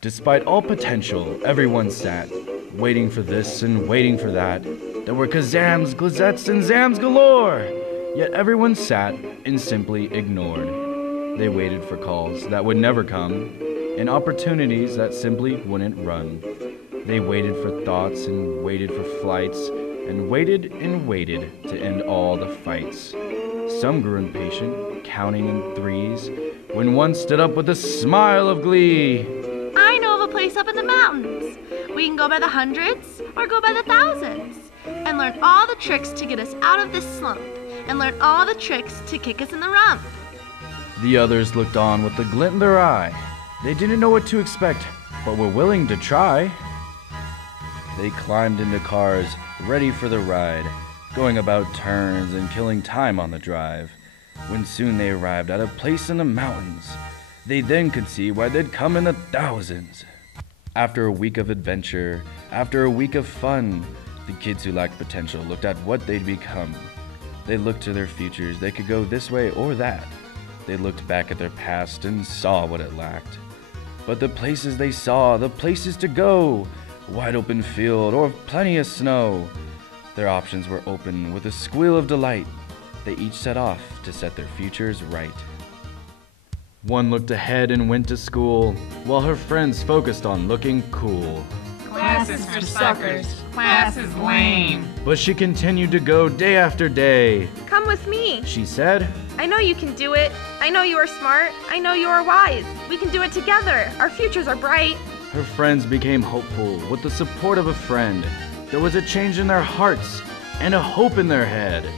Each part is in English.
Despite all potential, everyone sat, waiting for this and waiting for that. There were kazams, glazettes, and zams galore! Yet everyone sat and simply ignored. They waited for calls that would never come, and opportunities that simply wouldn't run. They waited for thoughts and waited for flights, and waited to end all the fights. Some grew impatient, counting in threes, when one stood up with a smile of glee. I know of a place up in the mountains. We can go by the hundreds or go by the thousands and learn all the tricks to get us out of this slump and learn all the tricks to kick us in the rump. The others looked on with a glint in their eye. They didn't know what to expect, but were willing to try. They climbed into cars, ready for the ride, going about turns and killing time on the drive. When soon they arrived at a place in the mountains, they then could see why they'd come in the thousands. After a week of adventure, after a week of fun, the kids who lacked potential looked at what they'd become. They looked to their futures, they could go this way or that. They looked back at their past and saw what it lacked. But the places they saw, the places to go, wide open field or plenty of snow. Their options were open with a squeal of delight. They each set off to set their futures right. One looked ahead and went to school, while her friends focused on looking cool. Class is for suckers. Class is lame. But she continued to go day after day. Come with me, She said, I know you can do it. I know you are smart. I know you are wise. We can do it together. Our futures are bright. her friends became hopeful with the support of a friend. There was a change in their hearts and a hope in their head.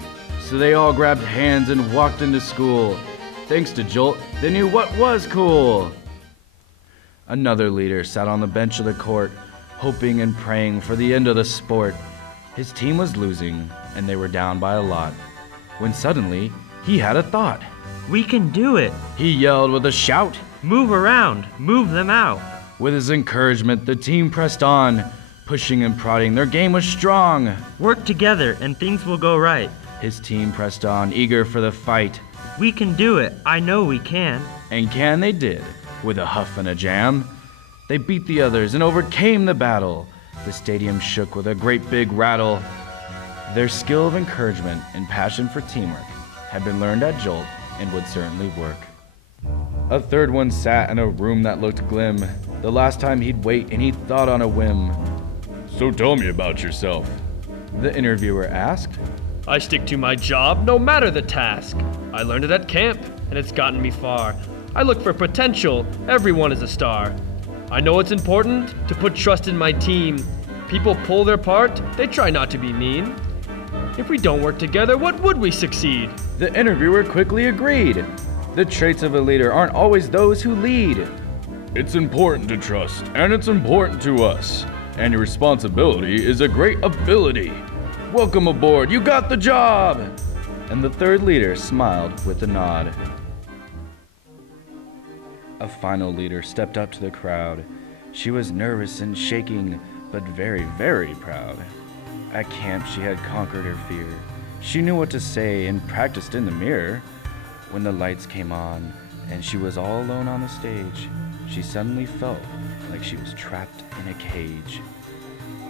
So they all grabbed hands and walked into school. Thanks to JOLT, they knew what was cool. Another leader sat on the bench of the court, hoping and praying for the end of the sport. His team was losing, and they were down by a lot, when suddenly he had a thought. We can do it! He yelled with a shout. Move around! Move them out! With his encouragement, the team pressed on. Pushing and prodding, their game was strong. Work together and things will go right. His team pressed on, eager for the fight. We can do it! I know we can! And can they did, with a huff and a jam. They beat the others and overcame the battle. The stadium shook with a great big rattle. Their skill of encouragement and passion for teamwork had been learned at JOLT and would certainly work. A third one sat in a room that looked glim. The last time he'd wait and he thought on a whim. So tell me about yourself. The interviewer asked. I stick to my job no matter the task. I learned it at camp and it's gotten me far. I look for potential, everyone is a star. I know it's important to put trust in my team. People pull their part, they try not to be mean. If we don't work together, what would we succeed? The interviewer quickly agreed. The traits of a leader aren't always those who lead. It's important to trust, and it's important to us. And your responsibility is a great ability. Welcome aboard, you got the job! And the third leader smiled with a nod. A final leader stepped up to the crowd. She was nervous and shaking, but very, very proud. At camp, she had conquered her fear. She knew what to say and practiced in the mirror. When the lights came on and she was all alone on the stage, she suddenly felt like she was trapped in a cage.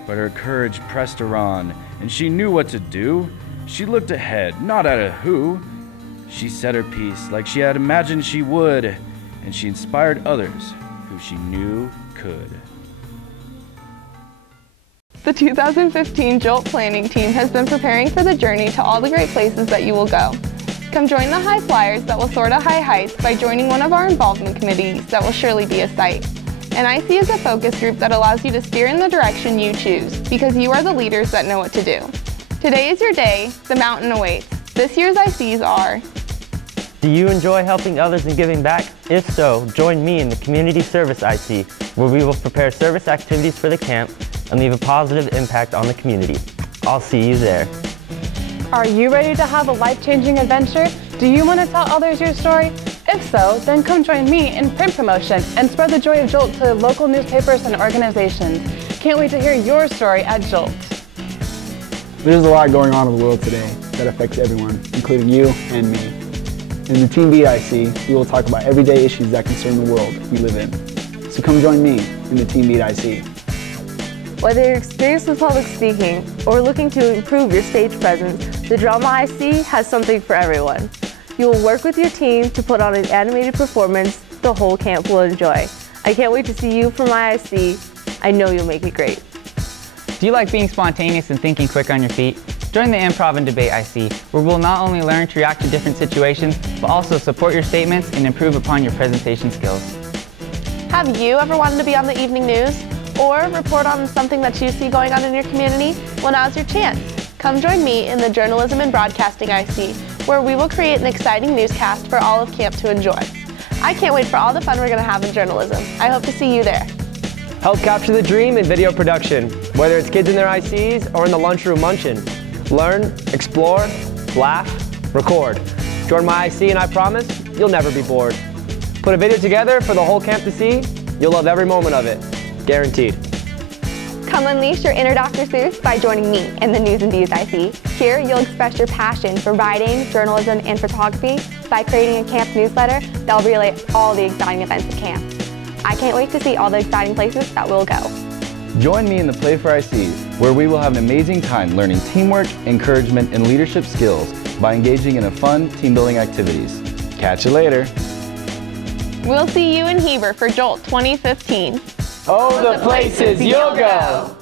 But her courage pressed her on, and she knew what to do. She looked ahead, not at a who. She said her piece like she had imagined she would, and she inspired others who she knew could. The 2015 JOLT planning team has been preparing for the journey to all the great places that you will go. Come join the high flyers that will soar to high heights by joining one of our involvement committees that will surely be a sight. And IC is a focus group that allows you to steer in the direction you choose, because you are the leaders that know what to do. Today is your day, the mountain awaits. This year's ICs are: Do you enjoy helping others and giving back? If so, join me in the Community Service IC, where we will prepare service activities for the camp and leave a positive impact on the community. I'll see you there. Are you ready to have a life-changing adventure? Do you want to tell others your story? If so, then come join me in print promotion and spread the joy of JOLT to local newspapers and organizations. Can't wait to hear your story at JOLT. There's a lot going on in the world today that affects everyone, including you and me. In the Team Beat IC, we will talk about everyday issues that concern the world we live in. So come join me in the Team Beat IC. Whether you're experienced with public speaking or looking to improve your stage presence, the Drama IC has something for everyone. You will work with your team to put on an animated performance the whole camp will enjoy. I can't wait to see you for my IC. I know you'll make it great. Do you like being spontaneous and thinking quick on your feet? Join the Improv and Debate IC, where we'll not only learn to react to different situations, but also support your statements and improve upon your presentation skills. Have you ever wanted to be on the evening news or report on something that you see going on in your community? Well, now's your chance. Come join me in the Journalism and Broadcasting IC, where we will create an exciting newscast for all of camp to enjoy. I can't wait for all the fun we're going to have in journalism. I hope to see you there. Help capture the dream in video production, whether it's kids in their ICs or in the lunchroom munching. Learn, explore, laugh, record. Join my IC and I promise you'll never be bored. Put a video together for the whole camp to see. You'll love every moment of it. Guaranteed. Come unleash your inner Dr. Seuss by joining me in the News and Views IC. Here, you'll express your passion for writing, journalism, and photography by creating a camp newsletter that'll relay all the exciting events at camp. I can't wait to see all the exciting places that we'll go. Join me in the Play for ICs, where we will have an amazing time learning teamwork, encouragement, and leadership skills by engaging in fun team-building activities. Catch you later. We'll see you in Heber for JOLT 2015. Oh, the places you'll go!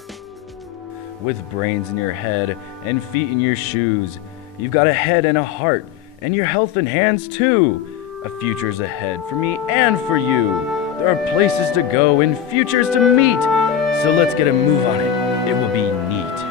With brains in your head and feet in your shoes, you've got a head and a heart, and your health in hands too. A future's ahead for me and for you. There are places to go and futures to meet. So let's get a move on it. It will be neat.